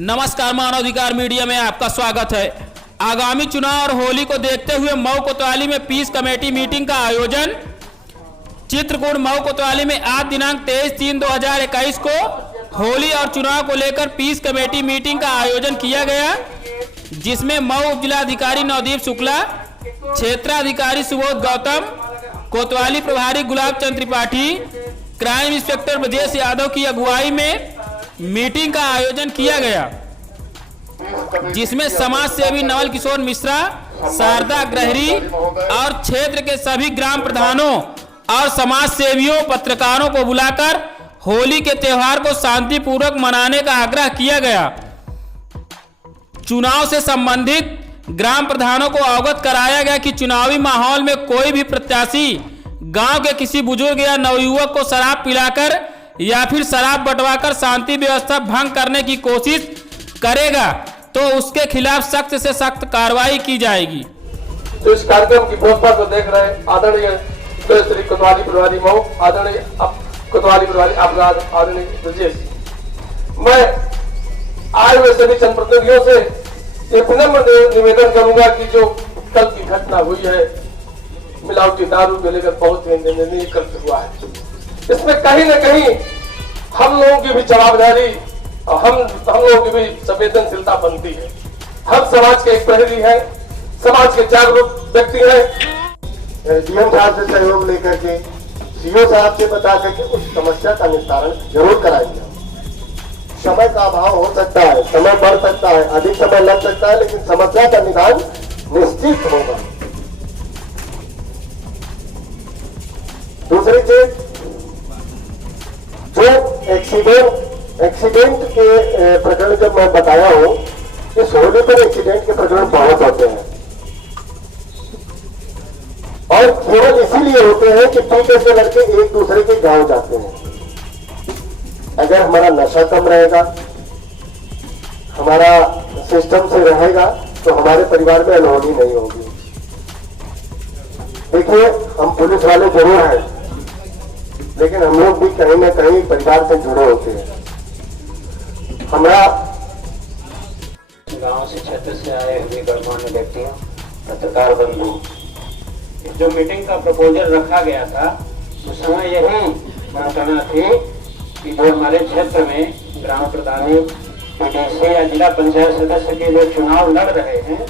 नमस्कार, मानवाधिकार मीडिया में आपका स्वागत है। आगामी चुनाव और होली को देखते हुए मऊ कोतवाली में पीस कमेटी मीटिंग का आयोजन। चित्रकूट मऊ कोतवाली में आज दिनांक 23/3/2021 को होली और चुनाव को लेकर पीस कमेटी मीटिंग का आयोजन किया गया, जिसमें मऊ उपजिलाधिकारी नवदीप शुक्ला, क्षेत्राधिकारी सुबोध गौतम, कोतवाली प्रभारी गुलाब चंद त्रिपाठी, क्राइम इंस्पेक्टर ब्रजेश यादव की अगुवाई में मीटिंग का आयोजन किया गया, जिसमें समाज सेवी नवल किशोर मिश्रा, शारदा ग्रहरी और क्षेत्र के सभी ग्राम प्रधानों और समाज सेवियों, पत्रकारों को बुलाकर होली के त्योहार को शांतिपूर्वक मनाने का आग्रह किया गया। चुनाव से संबंधित ग्राम प्रधानों को अवगत कराया गया कि चुनावी माहौल में कोई भी प्रत्याशी गांव के किसी बुजुर्ग या नवयुवक को शराब पिलाकर या फिर शराब बंटवाकर शांति व्यवस्था भंग करने की कोशिश करेगा तो उसके खिलाफ सख्त से सख्त कार्रवाई की जाएगी। तो इस कार्यक्रम की व्यवस्था को देख रहे आदरणीय श्री कोतवाली प्रभारी मऊ, आदरणीय कोतवाली प्रभारी अपराध, आदरणीय ब्रजेश, मैं आए हुए सभी जनप्रतिनिधियों से ये विनम्र निवेदन करूंगा कि जो कल की घटना हुई है, मिलावटी दारू को लेकर बहुत निंदनीय कृत्य हुआ है, इसमें कहीं न कहीं हम लोगों की भी जवाबदारी और हम लोगों की भी संवेदनशीलता बनती है। हम समाज के एक प्रहरी हैं, समाज के जागरूक व्यक्ति हैं। डीएम साहब से सहयोग लेकर के सीओ साहब से बता करके उस समस्या का निस्तारण जरूर कराएंगे। समय का अभाव हो सकता है, समय बढ़ सकता है, अधिक समय लग सकता है, लेकिन समस्या का निदान निश्चित होगा। दूसरी चीज, जो एक्सीडेंट के प्रकरण जब मैं बताया हूं, इस होली पर एक्सीडेंट के प्रकरण बहुत होते हैं और केवल इसीलिए होते हैं कि पीछे से लड़के एक दूसरे के गांव जाते हैं। अगर हमारा नशा कम रहेगा, हमारा सिस्टम से रहेगा, तो हमारे परिवार में अनहोनी नहीं होगी। देखिए, हम पुलिस वाले जरूर हैं, लेकिन हम लोग भी कहीं ना कहीं परिवार से जुड़े होते हैं। हमारा गांव से, क्षेत्र से आए हुए गणमान्य व्यक्तियों, पत्रकार बंधु, जो मीटिंग का प्रपोजल रखा गया था, उस समय यही घटना थी कि जो हमारे क्षेत्र में ग्राम प्रधानी, पीडीसी या जिला पंचायत सदस्य के जो चुनाव लड़ रहे हैं,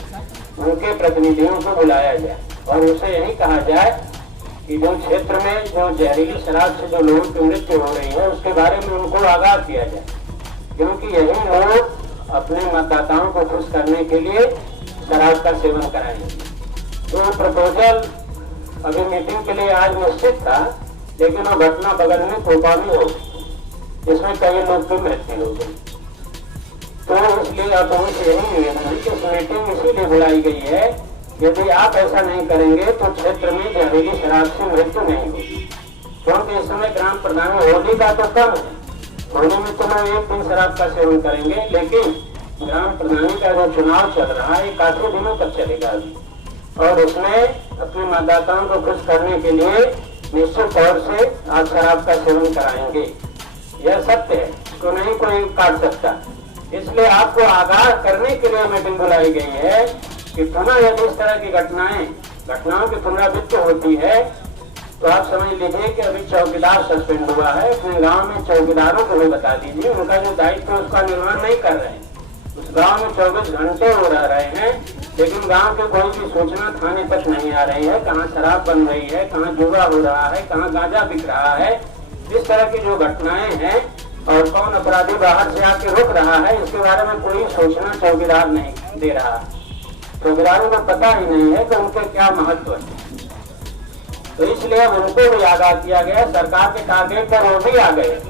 उनके प्रतिनिधियों को बुलाया जाए और उनसे यही कहा जाए कि जो क्षेत्र में जो जहरीली शराब से जो लोगों की मृत्यु हो रही है, उसके बारे में उनको आगाह किया जाए, क्योंकि यही लोग अपने मतदाताओं को खुश करने के लिए शराब का सेवन कराएंगे। तो प्रपोजल अभी मीटिंग के लिए आज निश्चित था, लेकिन वो घटना बगल में कोपा में हो गई, इसमें कई लोग की मृत्यु हो गई। तो इसलिए आप यही निवेदन है कि मीटिंग इसीलिए बुलाई गई है, यदि आप ऐसा नहीं करेंगे तो क्षेत्र में जहरीली शराब से मृत्यु नहीं होगी, क्योंकि इस समय ग्राम प्रधान होली का तो कम है, होली में तो लोग एक दिन शराब का सेवन करेंगे, लेकिन ग्राम प्रधानी का जो चुनाव चल रहा है, काफी दिनों तक चलेगा और उसमें अपने मतदाताओं को खुश करने के लिए निश्चित तौर से आप शराब का सेवन कराएंगे। यह सत्य है, इसको नहीं कोई काट सकता। इसलिए आपको आगाह करने के लिए मीटिंग बुलाई गई है कि पुनः यदि इस तरह की घटनाओं की पुनरावृत्ति होती है, तो आप समझ लीजिए कि अभी चौकीदार सस्पेंड हुआ है। अपने गांव में चौकीदारों को भी बता दीजिए, उनका जो दायित्व है उसका निर्वहन नहीं कर रहे हैं। उस गांव में 24 घंटे हो रह रहे हैं, लेकिन गांव के कोई भी सूचना थाने तक नहीं आ रही है, कहाँ शराब बन रही है, कहाँ जुआ हो रहा है, कहाँ गांजा बिक रहा है। इस तरह की जो घटनाएं हैं और कौन अपराधी बाहर से आके रुक रहा है, इसके बारे में कोई सूचना चौकीदार नहीं दे रहा। चौकीदारों को पता ही नहीं है कि उनके क्या महत्व है। तो इसलिए उनको भी आगाह किया गया। सरकार के टारगेट पर वो भी आ गए।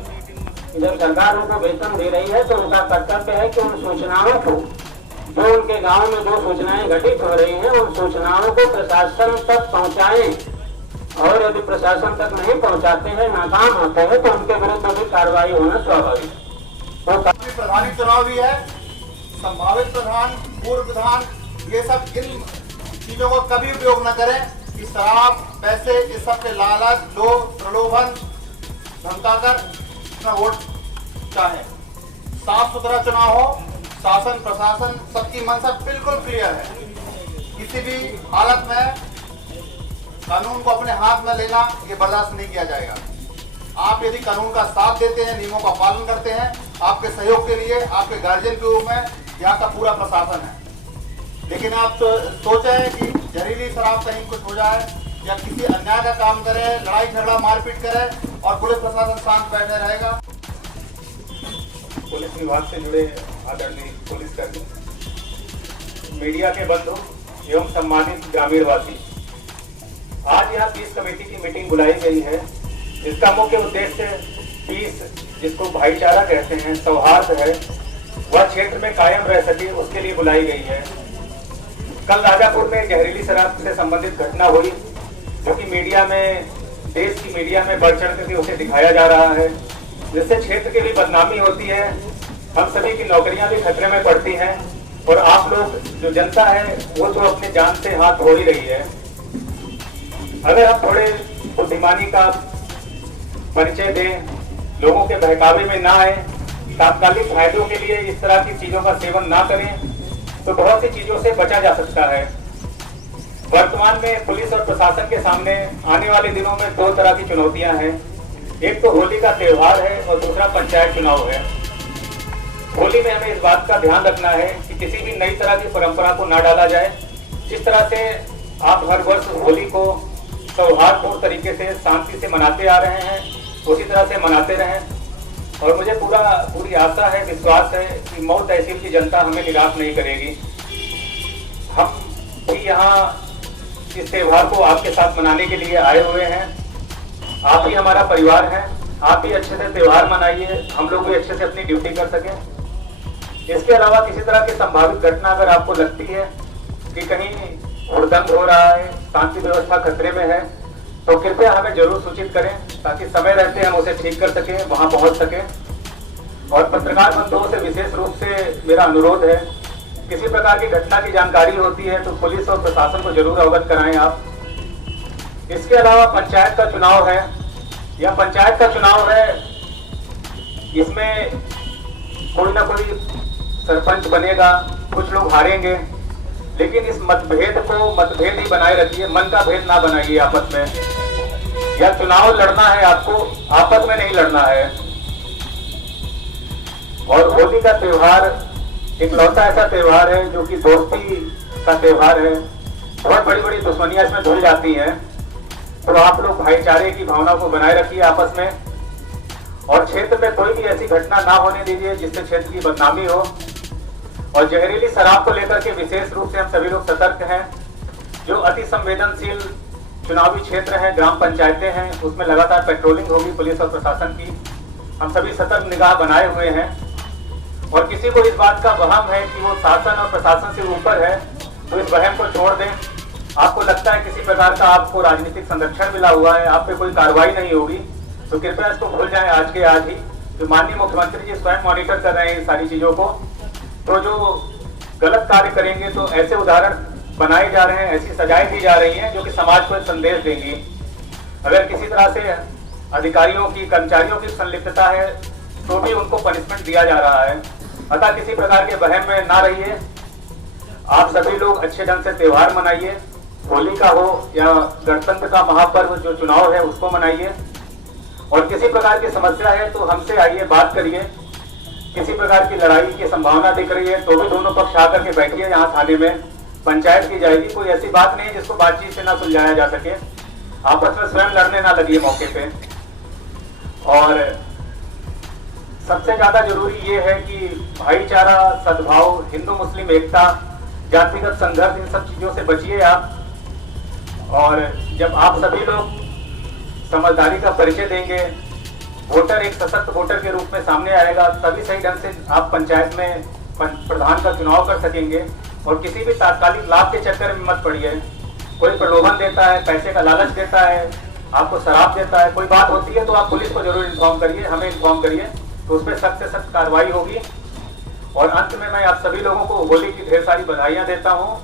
जब सरकार उनको वेतन दे रही है तो उनका कर्तव्य है कि उन सूचनाओं को, जो उनके गांव में जो सूचनाएं घटित हो रही हैं, उन सूचनाओं को प्रशासन तक पहुंचाएं, और यदि प्रशासन तक नहीं पहुंचाते हैं, नाकाम होते हैं, तो उनके विरुद्ध भी कार्रवाई होना स्वाभाविक है। तो प्रभारी चुनाव भी है, संभावित प्रधान, पूर्व प्रधान, ये सब इन चीजों को कभी उपयोग न करें कि शराब, पैसे, इस सब के लालच, लोभ, प्रलोभन धमकाकर अपना वोट चाहे। साफ सुथरा चुनाव हो, शासन प्रशासन सबकी मंशा बिल्कुल क्लियर है। किसी भी हालत में कानून को अपने हाथ में लेना ये बर्दाश्त नहीं किया जाएगा। आप यदि कानून का साथ देते हैं, नियमों का पालन करते हैं, आपके सहयोग के लिए आपके गार्जियन के रूप में यहाँ का पूरा प्रशासन है। लेकिन आप तो सोचें कि जहरीली शराब कहीं कुछ हो जाए या किसी अन्याय का काम करे, लड़ाई झगड़ा मारपीट करे और पुलिस प्रशासन शांत बैठे रहेगा। पुलिस विभाग से जुड़े आदरणीय पुलिसकर्मी, मीडिया के बंधु एवं सम्मानित ग्रामीणवासी, आज यहाँ पीस कमेटी की मीटिंग बुलाई गई है, जिसका मुख्य उद्देश्य पीस, जिसको भाईचारा कहते हैं, सौहार्द है, वह क्षेत्र में कायम रह सके उसके लिए बुलाई गई है। कल राजापुर में जहरीली शराब से संबंधित घटना हुई, जो कि मीडिया में, देश की मीडिया में बढ़ चढ़ करके उसे दिखाया जा रहा है, जिससे क्षेत्र की भी बदनामी होती है, हम सभी की नौकरियां भी खतरे में पड़ती हैं और आप लोग जो जनता है वो तो अपने जान से हाथ धो ही रही है। अगर हम थोड़े बुद्धिमानी का परिचय दें, लोगों के बहकावे में ना आए, तात्कालिक फायदों के लिए इस तरह की चीजों का सेवन ना करें, तो बहुत सी चीजों से बचा जा सकता है। वर्तमान में पुलिस और प्रशासन के सामने आने वाले दिनों में दो तरह की चुनौतियां हैं। एक तो होली का त्योहार है और दूसरा पंचायत चुनाव है। होली में हमें इस बात का ध्यान रखना है कि किसी भी नई तरह की परंपरा को ना डाला जाए। जिस तरह से आप हर वर्ष होली को सौहार्दपूर्ण तरीके से शांति से मनाते आ रहे हैं, उसी तरह से मनाते रहें। और मुझे पूरी आशा है, विश्वास है कि मऊ तहसील की जनता हमें निराश नहीं करेगी। हम भी यहाँ इस त्योहार को आपके साथ मनाने के लिए आए हुए हैं। आप ही हमारा परिवार है, आप भी अच्छे से त्योहार मनाइए, हम लोग भी अच्छे से अपनी ड्यूटी कर सकें। इसके अलावा किसी तरह की संभावित घटना अगर आपको लगती है कि कहीं हुड़दंग हो रहा है, शांति व्यवस्था खतरे में है, तो कृपया हमें जरूर सूचित करें, ताकि समय रहते हम उसे ठीक कर सकें, वहां पहुंच सकें। और पत्रकार बंधुओं से विशेष रूप से मेरा अनुरोध है, किसी प्रकार की घटना की जानकारी होती है तो पुलिस और प्रशासन को जरूर अवगत कराएं आप। इसके अलावा पंचायत का चुनाव है, यह पंचायत का चुनाव है, इसमें कोई ना कोई सरपंच बनेगा, कुछ लोग हारेंगे, लेकिन इस मतभेद को मतभेद ही बनाए रखिए, मन का भेद ना बनाइए आपस में। यह चुनाव लड़ना है आपको, आपस में नहीं लड़ना है। और होली का त्योहार एक लौटा ऐसा त्योहार है जो कि दोस्ती का त्योहार है। बहुत बड़ी बड़ी दुश्मनियां इसमें धुल जाती हैं, तो आप लोग भाईचारे की भावना को बनाए रखिए आपस में, और क्षेत्र में कोई भी ऐसी घटना ना होने दीजिए जिससे क्षेत्र की बदनामी हो। और जहरीली शराब को लेकर के विशेष रूप से हम सभी लोग सतर्क हैं। जो अति संवेदनशील चुनावी क्षेत्र है, ग्राम पंचायतें हैं, उसमें लगातार पेट्रोलिंग होगी पुलिस और प्रशासन की। हम सभी सतर्क निगाह बनाए हुए हैं, और किसी को इस बात का वहम है कि वो शासन और प्रशासन से ऊपर है, तो इस वहम को छोड़ दें। आपको लगता है किसी प्रकार का आपको राजनीतिक संरक्षण मिला हुआ है, आप पे कोई कार्रवाई नहीं होगी, तो कृपया इसको भूल जाएं आज के आज ही। जो माननीय मुख्यमंत्री जी स्वयं मॉनिटर कर रहे हैं इन सारी चीजों को, तो जो गलत कार्य करेंगे तो ऐसे उदाहरण बनाए जा रहे हैं, ऐसी सजाएं दी जा रही हैं जो कि समाज को एक संदेश देंगी। अगर किसी तरह से अधिकारियों की, कर्मचारियों की संलिप्तता है तो भी उनको पनिशमेंट दिया जा रहा है। अतः किसी प्रकार के वहम में ना रहिए। आप सभी लोग अच्छे ढंग से त्योहार मनाइए, होली का हो या गणतंत्र का महापर्व जो चुनाव है उसको मनाइए। और किसी प्रकार की समस्या है तो हमसे आइए, बात करिए। किसी प्रकार की लड़ाई की संभावना दिख रही है तो भी दोनों पक्ष आकर के बैठिए, यहाँ थाने में पंचायत की जाएगी। कोई ऐसी बात नहीं है जिसको बातचीत से ना सुलझाया जा सके। आपस में स्वयं लड़ने ना लगिए मौके पे। और सबसे ज्यादा जरूरी ये है कि भाईचारा, सद्भाव, हिंदू मुस्लिम एकता, जातिगत संघर्ष, इन सब चीजों से बचिए आप। और जब आप सभी लोग समझदारी का परिचय देंगे, वोटर एक सशक्त वोटर के रूप में सामने आएगा, तभी सही ढंग से आप पंचायत में प्रधान का चुनाव कर सकेंगे। और किसी भी तात्कालिक लाभ के चक्कर में मत पड़िए। कोई प्रलोभन देता है, पैसे का लालच देता है, आपको शराब देता है, कोई बात होती है तो आप पुलिस को जरूर इन्फॉर्म करिए, हमें इन्फॉर्म करिए, तो उस पर सख्त से सख्त कार्रवाई होगी। और अंत में मैं आप सभी लोगों को होली की ढेर सारी बधाइयां देता हूं।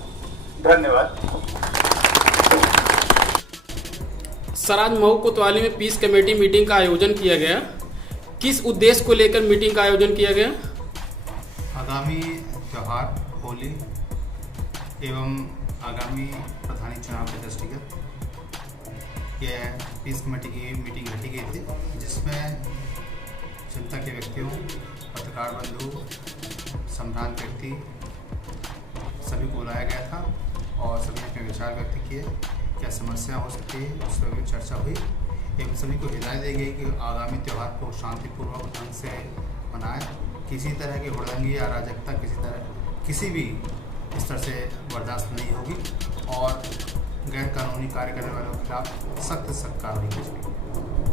धन्यवाद। सर, आज मऊ कोतवाली में पीस कमेटी मीटिंग का आयोजन किया गया। किस उद्देश्य को लेकर मीटिंग का आयोजन किया गया? आगामी त्यौहार होली एवं आगामी प्रधानी चुनाव के दृष्टिगत यह पीस कमेटी की मीटिंग रखी गई थी, जिसमें जनता के व्यक्तियों, पत्रकार बंधु, संभ्रांत व्यक्ति सभी को बुलाया गया था और सभी ने अपने विचार व्यक्त किए। क्या समस्या हो सकती है उस पर भी चर्चा हुई एवं सभी को हिदायत दी गई कि आगामी त्यौहार को शांतिपूर्वक ढंग से मनाएं। किसी तरह की हुड़दंगी या अराजकता किसी भी स्तर से बर्दाश्त नहीं होगी और गैर कानूनी कार्य करने वालों के खिलाफ सख्त कार्रवाई की जाएगी।